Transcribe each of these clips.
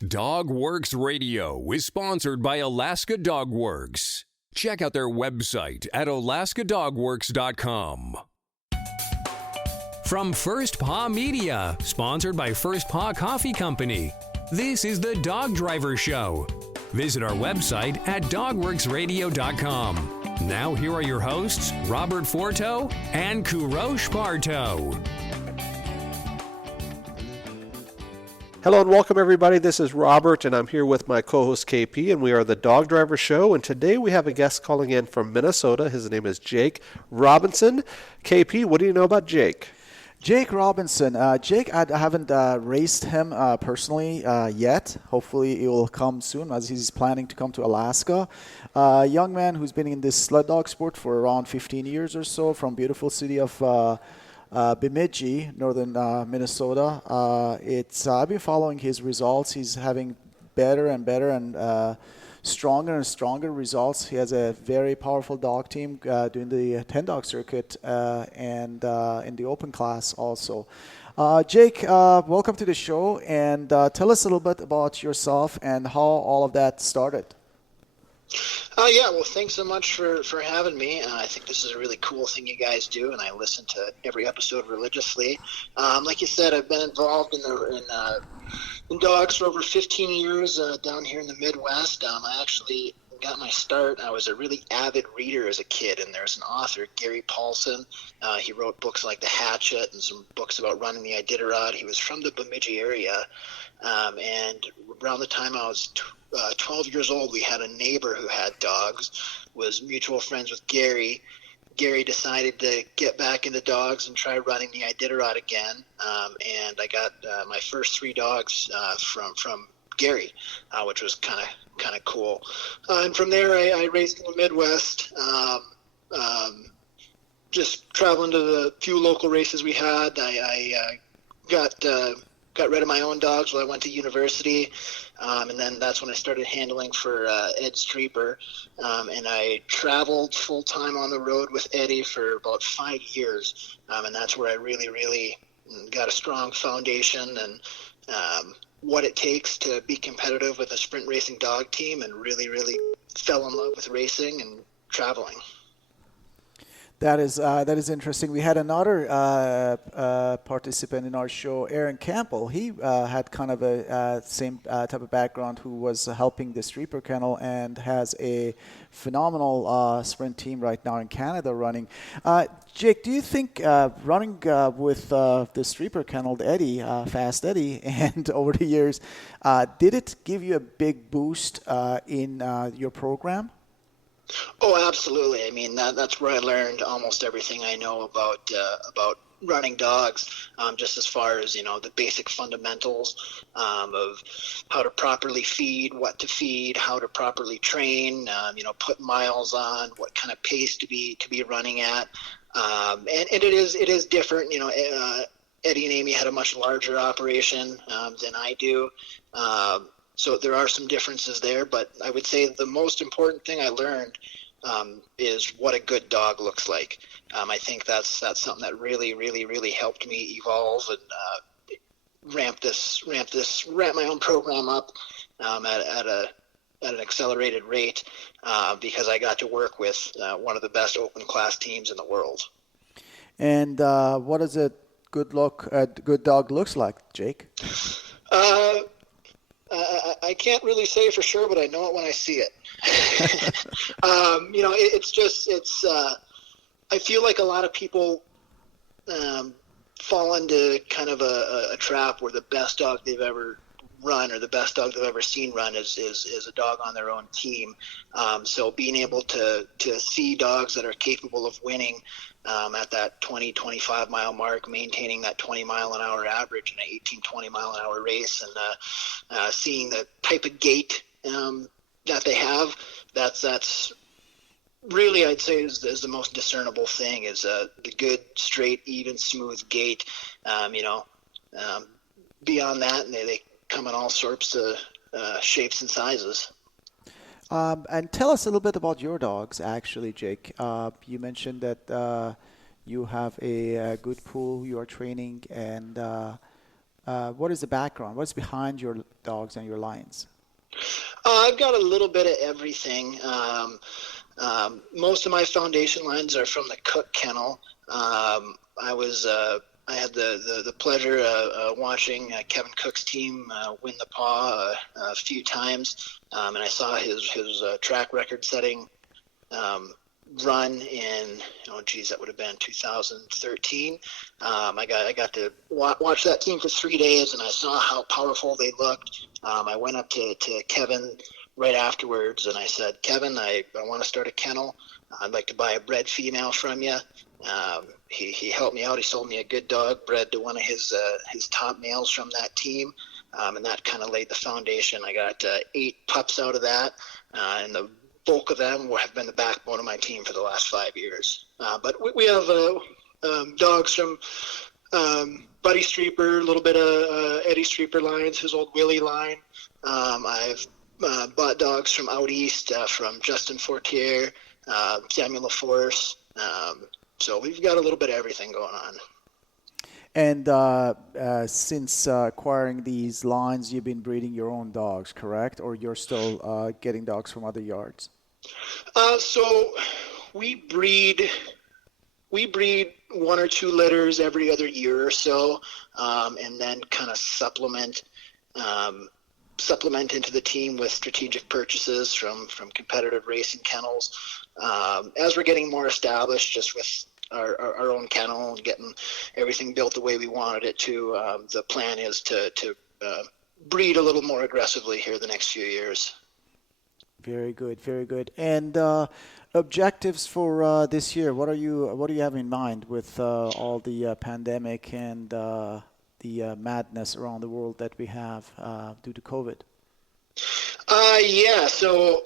Dog Works Radio is sponsored by Alaska Dog Works. Check out their website at alaskadogworks.com. From First Paw Media, sponsored by First Paw Coffee Company, this is the Dog Driver Show. Visit our website at dogworksradio.com. Now here are your hosts, Robert Forto and Parto. Hello and welcome everybody. This is Robert and I'm here with my co-host KP and we are the Dog Driver Show, and today we have a guest calling in from Minnesota. His name is Jake Robinson. KP, what do you know about Jake? Jake Robinson. Jake, I haven't raced him personally yet. Hopefully it will come soon as he's planning to come to Alaska. Young man who's been in this sled dog sport for around 15 years or so, from beautiful city of Bemidji, northern Minnesota. I've been following his results. He's having better and better and stronger results. He has a very powerful dog team doing the 10-dog circuit and in the open class also. Jake, welcome to the show, and tell us a little bit about yourself and how all of that started. Well, thanks so much for having me. I think this is a really cool thing you guys do, and I listen to every episode religiously. Like you said, I've been involved in dogs for over 15 years down here in the Midwest. I actually got my start. I was a really avid reader as a kid, and there's an author, Gary Paulson. He wrote books like The Hatchet and some books about running the Iditarod. He was from the Bemidji area, and around the time I was 12 years old, we had a neighbor who had dogs, was mutual friends with Gary. Gary decided to get back into dogs and try running the Iditarod again, and I got my first 3 dogs from Gary, which was kind of cool. And from there, I raced in the Midwest, just traveling to the few local races we had. I got rid of my own dogs while I went to university. And then that's when I started handling for Ed Streeper. And I traveled full-time on the road with Eddie for about 5 years. And that's where I really got a strong foundation and what it takes to be competitive with a sprint racing dog team, and really fell in love with racing and traveling. That is interesting. We had another participant in our show, Aaron Campbell. He had kind of a same type of background, who was helping the Streeper Kennel and has a phenomenal sprint team right now in Canada running. Jake, do you think running with the Streeper Kennel, Eddie, Fast Eddie, and over the years, did it give you a big boost in your program? Oh, absolutely. I mean, that's where I learned almost everything I know about running dogs, just as far as, the basic fundamentals of how to properly feed, what to feed, how to properly train, put miles on, what kind of pace to be running at. And it is different. Eddie and Amy had a much larger operation than I do. So there are some differences there, but I would say the most important thing I learned is what a good dog looks like. I think that's something that really helped me evolve and ramp my own program up at an accelerated rate, because I got to work with one of the best open class teams in the world. And what does a good dog looks like, Jake? I can't really say for sure, but I know it when I see it. I feel like a lot of people fall into kind of a trap where the best dog they've ever run or the best dog they've ever seen run is a dog on their own team. So being able to see dogs that are capable of winning at that 20-25 mile mark, maintaining that 20 mile an hour average in an 18-20 mile an hour race, and seeing the type of gait that they have, that's really, I'd say, is the most discernible thing, is the good, straight, even, smooth gait. Beyond that, they come in all sorts of shapes and sizes. And tell us a little bit about your dogs, actually, Jake. You mentioned that you have a good pool you are training, and What is the background? What's behind your dogs and your lions? I've got a little bit of everything. Most of my foundation lines are from the Cook Kennel. I had the pleasure of watching Kevin Cook's team win the paw a few times, and I saw his track record setting run in, that would have been 2013. I got to watch that team for 3 days, and I saw how powerful they looked. I went up to Kevin right afterwards, and I said, Kevin, I want to start a kennel. I'd like to buy a bred female from you. He helped me out. He sold me a good dog bred to one of his top males from that team, and that kind of laid the foundation. I got 8 pups out of that, and the bulk of them have been the backbone of my team for the last 5 years. But we have dogs from Buddy Streeper, a little bit of Eddie Streeper lines, his old Willie line. I've bought dogs from out east, from Justin Fortier, Samuel LaForce. So we've got a little bit of everything going on. And since acquiring these lines, you've been breeding your own dogs, correct? Or you're still getting dogs from other yards? So we breed 1 or 2 litters every other year or so, and then kind of supplement into the team with strategic purchases from competitive racing kennels. As we're getting more established, just with our own kennel and getting everything built the way we wanted it to, the plan is to breed a little more aggressively here the next few years. Very good, very good. And objectives for this year, what do you have in mind with all the pandemic and the madness around the world that we have due to COVID? So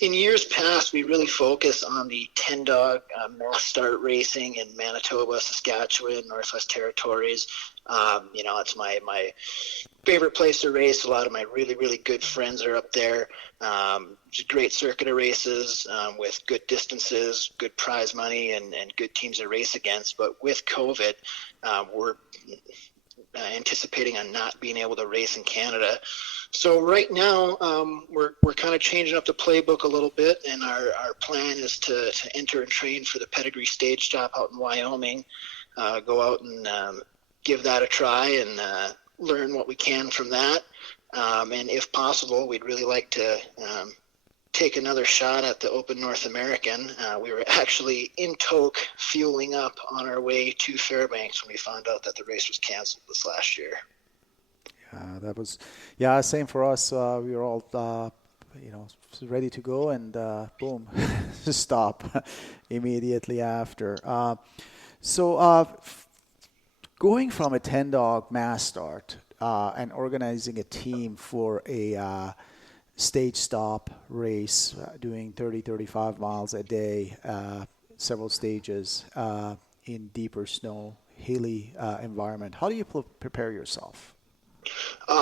in years past, we really focus on the 10-dog mass start racing in Manitoba, Saskatchewan, Northwest Territories. It's my favorite place to race. A lot of my really, really good friends are up there. It's a great circuit of races with good distances, good prize money, and good teams to race against. But with COVID, we're anticipating on not being able to race in Canada. So right now, we're kind of changing up the playbook a little bit, and our plan is to enter and train for the Pedigree Stage Stop out in Wyoming, go out and give that a try and learn what we can from that. And if possible, we'd really like to take another shot at the Open North American. We were actually in Tok fueling up on our way to Fairbanks when we found out that the race was canceled this last year. That was, same for us. We were all, ready to go, and boom, stop immediately after. Going from a 10-dog mass start and organizing a team for a stage stop race, doing 30-35 miles a day, several stages in deeper snow, hilly environment. How do you prepare yourself?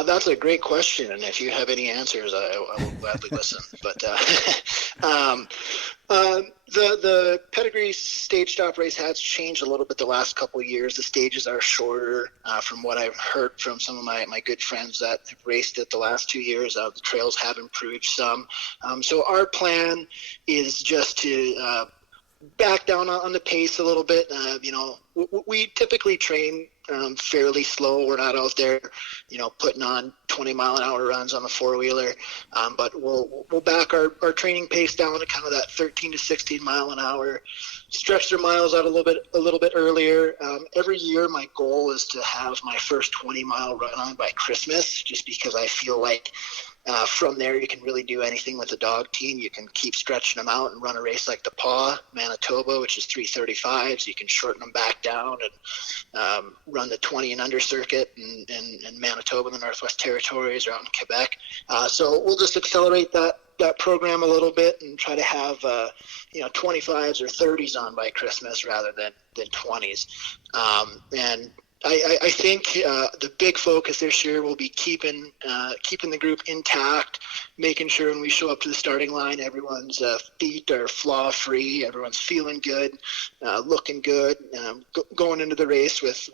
That's a great question, and if you have any answers, I will gladly listen. But the Pedigree Stage Stop race has changed a little bit the last couple of years. The stages are shorter. From what I've heard from some of my good friends that have raced it the last 2 years, the trails have improved some. So our plan is just to back down on the pace a little bit. We typically train fairly slow. We're not out there, putting on 20-mile-an-hour runs on the four-wheeler, but we'll back our training pace down to kind of that 13 to 16 mile an hour. Stretch their miles out a little bit earlier. Every year, my goal is to have my first 20-mile run on by Christmas, just because I feel like from there, you can really do anything with the dog team. You can keep stretching them out and run a race like the Paw, Manitoba, which is 3:35. You can shorten them back down and run the 20 and under circuit in Manitoba, the Northwest Territories, or out in Quebec. So we'll just accelerate that program a little bit and try to have 25s or 30s on by Christmas rather than 20s. And I think the big focus this year will be keeping the group intact, making sure when we show up to the starting line, everyone's feet are flaw-free, everyone's feeling good, looking good, going into the race with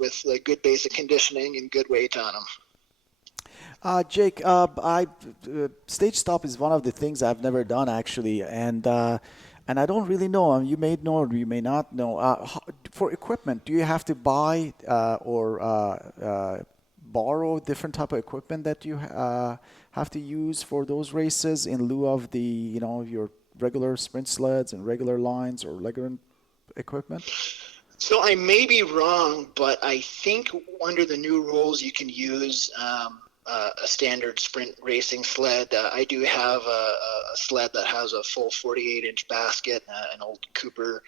good basic conditioning and good weight on them. Jake, stage stop is one of the things I've never done actually, and I don't really know. You may know or you may not know. For equipment, do you have to buy or borrow different type of equipment that you have to use for those races in lieu of your regular sprint sleds and regular lines or regular equipment? So I may be wrong, but I think under the new rules you can use a standard sprint racing sled. I do have a sled that has a full 48-inch basket, an old Cooper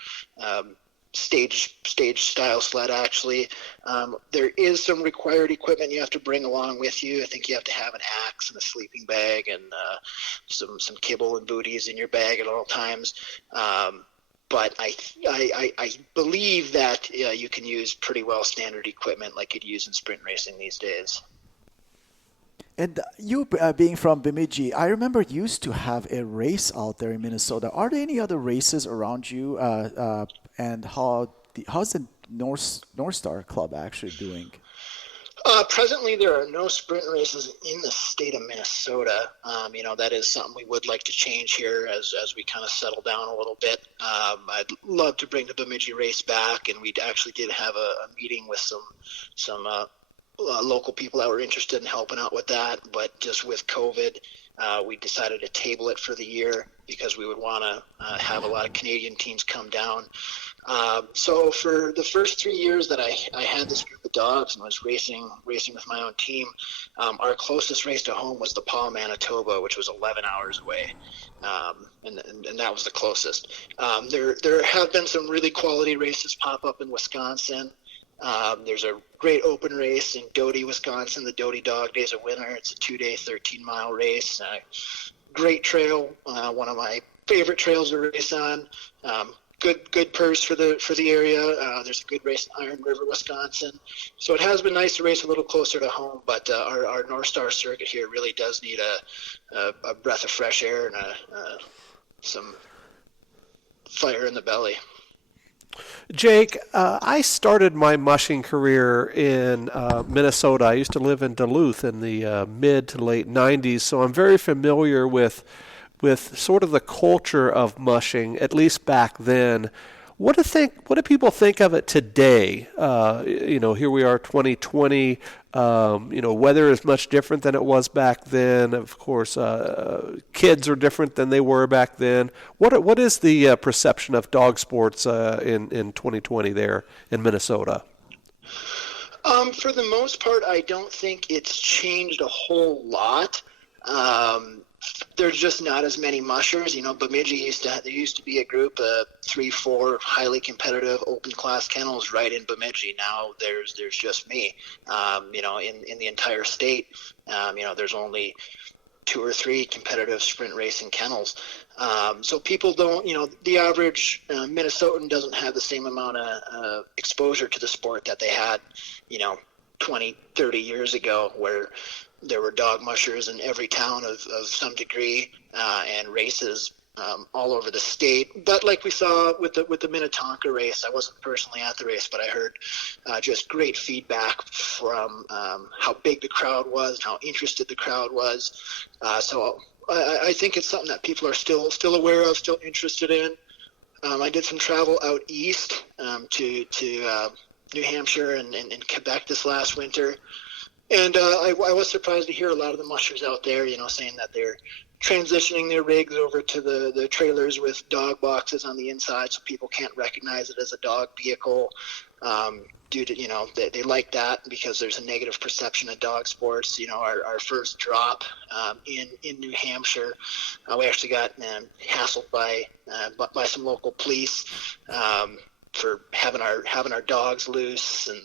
stage style sled actually. There is some required equipment you have to bring along with you. I think you have to have an axe and a sleeping bag and some kibble and booties in your bag at all times. But I believe that you can use pretty well standard equipment like you'd use in sprint racing these days. And you being from Bemidji, I remember you used to have a race out there in Minnesota. Are there any other races around you? And how's the North Star Club actually doing? Presently, there are no sprint races in the state of Minnesota. That is something we would like to change here as we kind of settle down a little bit. I'd love to bring the Bemidji race back, and we actually did have a meeting with some local people that were interested in helping out with that. But just with COVID, we decided to table it for the year because we would want to have a lot of Canadian teams come down. So for the first 3 years that I had this group of dogs and was racing with my own team, our closest race to home was the Paw, Manitoba, which was 11 hours away. And that was the closest. There have been some really quality races pop up in Wisconsin. There's a great open race in Doty, Wisconsin. The Doty Dog Day is a winner. It's a 2-day, 13-mile race. Great trail, one of my favorite trails to race on. Good purse for the area. There's a good race in Iron River, Wisconsin. So it has been nice to race a little closer to home, but our North Star circuit here really does need a breath of fresh air and some fire in the belly. Jake, I started my mushing career in Minnesota. I used to live in Duluth in the mid to late 90s, so I'm very familiar with sort of the culture of mushing, at least back then. What do people think of it today? Here we are, 2020. Weather is much different than it was back then. Of course, kids are different than they were back then. What is the perception of dog sports in 2020 there in Minnesota? For the most part, I don't think it's changed a whole lot. There's just not as many mushers. Bemidji used to be a group of 3-4 highly competitive open class kennels right in Bemidji. Now there's just me. In the entire state, there's only 2 or 3 competitive sprint racing kennels. So people don't, the average Minnesotan doesn't have the same amount of exposure to the sport that they had, 20, 30 years ago, where there were dog mushers in every town of some degree and races all over the state. But like we saw with the Minnetonka race, I wasn't personally at the race, but I heard just great feedback from how big the crowd was, how interested the crowd was. So I think it's something that people are still aware of, still interested in. I did some travel out east to New Hampshire and Quebec this last winter. And I was surprised to hear a lot of the mushers out there, saying that they're transitioning their rigs over to the trailers with dog boxes on the inside so people can't recognize it as a dog vehicle due to, they like that because there's a negative perception of dog sports. Our first drop in New Hampshire, we actually got hassled by some local police for having our dogs loose, and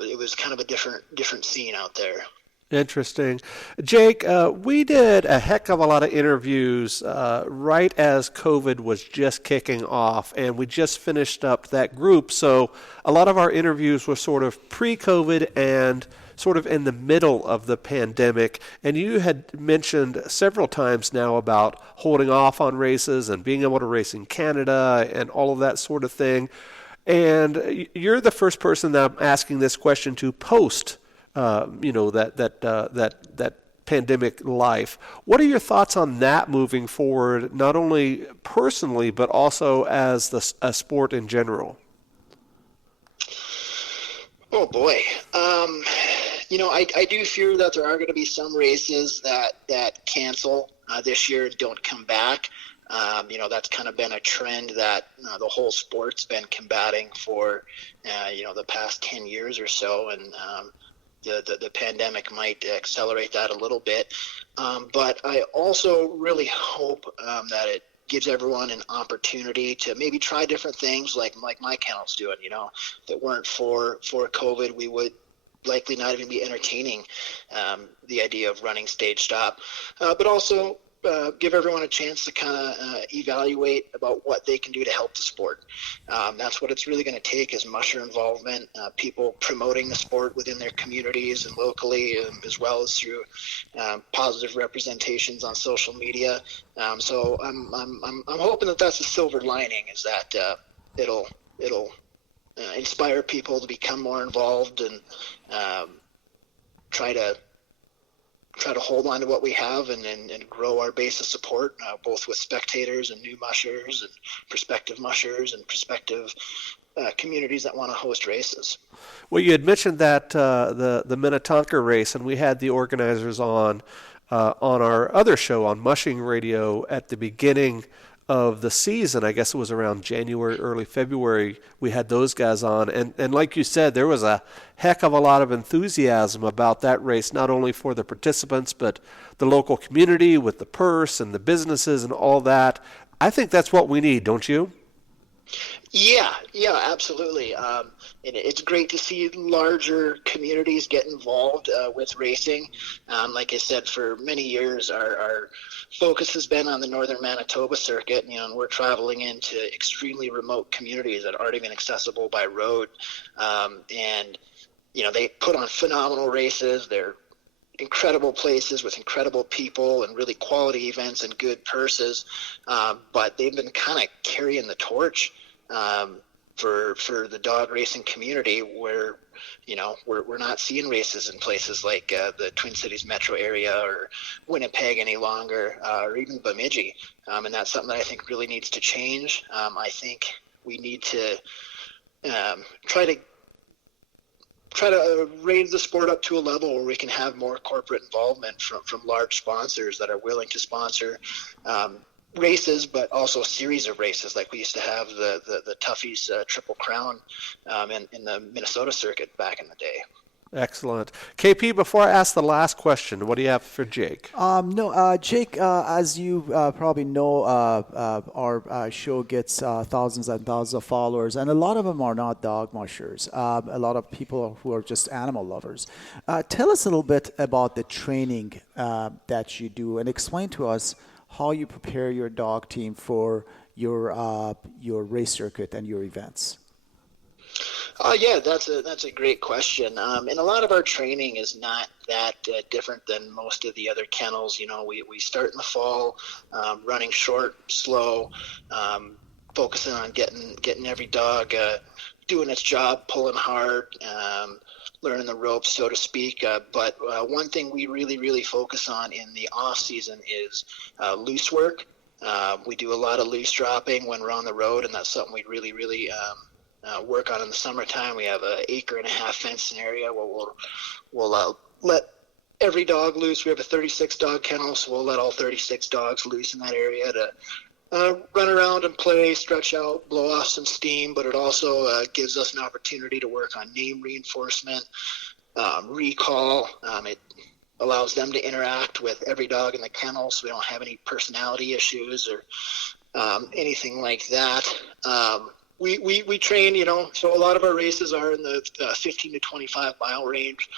it was kind of a different scene out there. Interesting. Jake, we did a heck of a lot of interviews right as COVID was just kicking off, and we just finished up that group. So a lot of our interviews were sort of pre-COVID and sort of in the middle of the pandemic. And you had mentioned several times now about holding off on races and being able to race in Canada and all of that sort of thing. And you're the first person that I'm asking this question to post that pandemic life. What are your thoughts on that moving forward, not only personally, but also as a sport in general? Oh boy. I do fear that there are going to be some races that cancel this year and don't come back. That's kind of been a trend that the whole sport's been combating for, the past 10 years or so. And the pandemic might accelerate that a little bit. But I also really hope that it gives everyone an opportunity to maybe try different things like my kennel's doing, that weren't for COVID, we would likely not even be entertaining the idea of running stage stop, but also give everyone a chance to kind of evaluate about what they can do to help the sport. That's what it's really going to take, is musher involvement, people promoting the sport within their communities and locally, as well as through positive representations on social media. So I'm hoping that that's the silver lining, is that it'll inspire people to become more involved and try to hold on to what we have and grow our base of support, both with spectators and new mushers and prospective mushers and prospective communities that want to host races. Well, you had mentioned that the Minnetonka race, and we had the organizers on our other show on Mushing Radio at the beginning of the season. I guess it was around January, early February, we had those guys on. And like you said, there was a heck of a lot of enthusiasm about that race, not only for the participants, but the local community with the purse and the businesses and all that. I think that's what we need, don't you? Yeah, absolutely. And it's great to see larger communities get involved with racing. Like I said, for many years, our focus has been on the northern Manitoba circuit, and we're traveling into extremely remote communities that aren't even accessible by road. They put on phenomenal races. They're incredible places with incredible people and really quality events and good purses. But they've been kind of carrying the torch for the dog racing community, where we're not seeing races in places like the Twin Cities metro area or Winnipeg any longer, or even Bemidji, and that's something that I think really needs to change. I think we need to try to raise the sport up to a level where we can have more corporate involvement from large sponsors that are willing to sponsor races, but also a series of races, like we used to have the Toughies Triple Crown in the Minnesota circuit back in the day. Excellent. KP, before I ask the last question, what do you have for Jake? Jake, as you probably know, our show gets thousands and thousands of followers, and a lot of them are not dog mushers. A lot of people who are just animal lovers. Tell us a little bit about the training that you do, and explain to us how you prepare your dog team for your race circuit and your events. Yeah, that's a great question. And a lot of our training is not that different than most of the other kennels. We start in the fall, running short, slow, focusing on getting every dog doing its job, pulling hard, learning the ropes, so to speak. But one thing we really focus on in the off season is loose work. We do a lot of loose dropping when we're on the road, and that's something we really work on in the summertime. We have an 1.5 acre fenced area where we'll let every dog loose. We have a 36 dog kennel, so we'll let all 36 dogs loose in that area to run around and play, stretch out, blow off some steam. But it also gives us an opportunity to work on name reinforcement, recall. It allows them to interact with every dog in the kennel, so we don't have any personality issues or anything like that. We train, so a lot of our races are in the 15 to 25 mile range.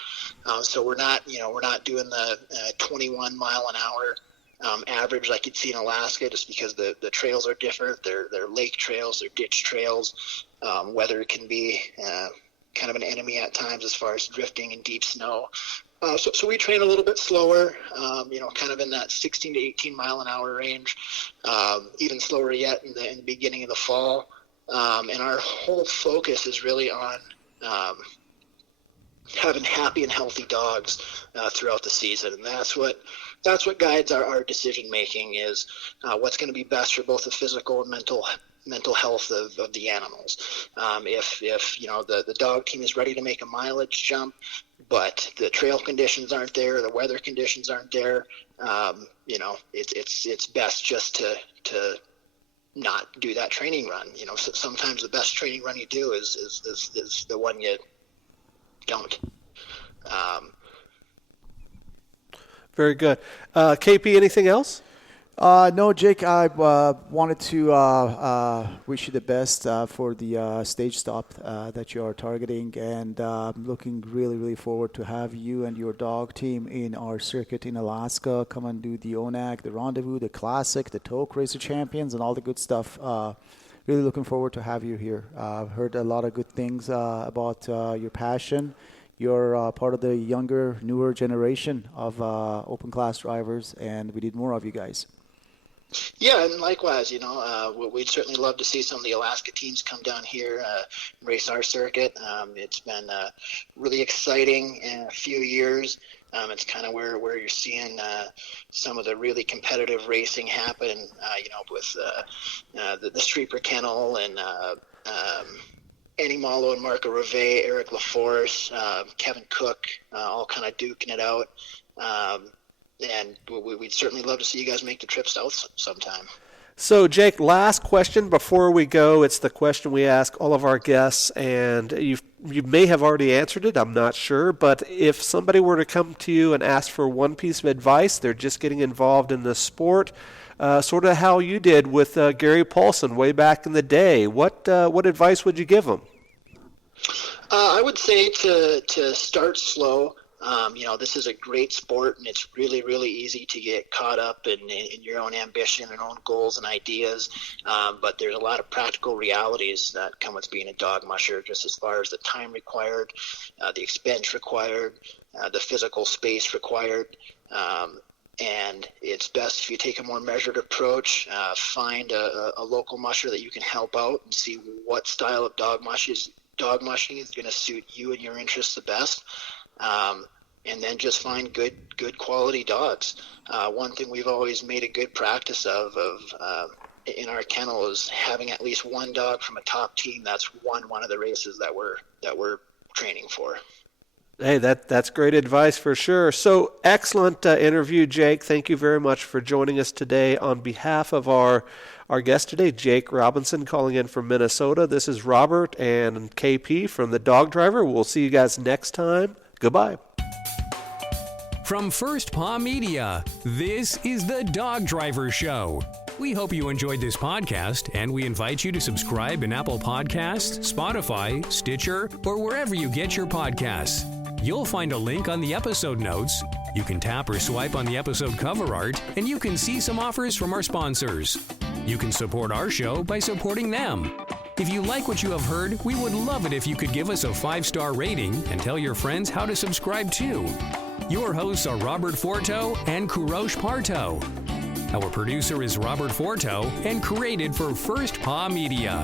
So we're not doing the 21 mile an hour average like you'd see in Alaska, just because the trails are different. They're lake trails, they're ditch trails. Weather can be kind of an enemy at times as far as drifting in deep snow. So we train a little bit slower, kind of in that 16 to 18 mile an hour range, even slower yet in the beginning of the fall. And our whole focus is really on having happy and healthy dogs throughout the season, and that's what guides our decision making, is what's going to be best for both the physical and mental health of the animals. If the dog team is ready to make a mileage jump, but the trail conditions aren't there, the weather conditions aren't there, it's best just to not do that training run. So sometimes the best training run you do is the one you don't. Very good. KP, anything else? No, Jake, I wanted to wish you the best for the stage stop that you are targeting, and looking really, really forward to have you and your dog team in our circuit in Alaska. Come and do the ONAC, the Rendezvous, the Classic, the Toke Racer Champions, and all the good stuff. Really looking forward to have you here. I've heard a lot of good things about your passion. You're part of the younger, newer generation of open class drivers, and we need more of you guys. Yeah, and likewise, we'd certainly love to see some of the Alaska teams come down here, race our circuit. It's been really exciting in a few years. It's kind of where you're seeing some of the really competitive racing happen, with the Streeper Kennel and Annie Malo and Marco Rivet, Eric LaForce, Kevin Cook, all kind of duking it out. And we'd certainly love to see you guys make the trip south sometime. So, Jake, last question before we go. It's the question we ask all of our guests, and you may have already answered it, I'm not sure. But if somebody were to come to you and ask for one piece of advice, they're just getting involved in the sport, sort of how you did with Gary Paulson way back in the day, what advice would you give them? I would say to start slow. This is a great sport, and it's really, really easy to get caught up in your own ambition and own goals and ideas. But there's a lot of practical realities that come with being a dog musher, just as far as the time required, the expense required, the physical space required. And it's best if you take a more measured approach, find a local musher that you can help out and see what style of dog mushing is going to suit you and your interests the best. And then just find good quality dogs. One thing we've always made a good practice of in our kennel is having at least one dog from a top team that's won one of the races that we're training for. Hey, that's great advice for sure. So excellent interview, Jake. Thank you very much for joining us today. On behalf of our guest today, Jake Robinson, calling in from Minnesota. This is Robert and KP from The Dog Driver. We'll see you guys next time. Goodbye. From First Paw Media, this is The Dog Driver Show. We hope you enjoyed this podcast, and we invite you to subscribe in Apple Podcasts, Spotify, Stitcher, or wherever you get your podcasts. You'll find a link on the episode notes. You can tap or swipe on the episode cover art, and you can see some offers from our sponsors. You can support our show by supporting them. If you like what you have heard, we would love it if you could give us a 5-star rating and tell your friends how to subscribe too. Your hosts are Robert Forto and Kurosh Parto. Our producer is Robert Forto and created for First Paw Media.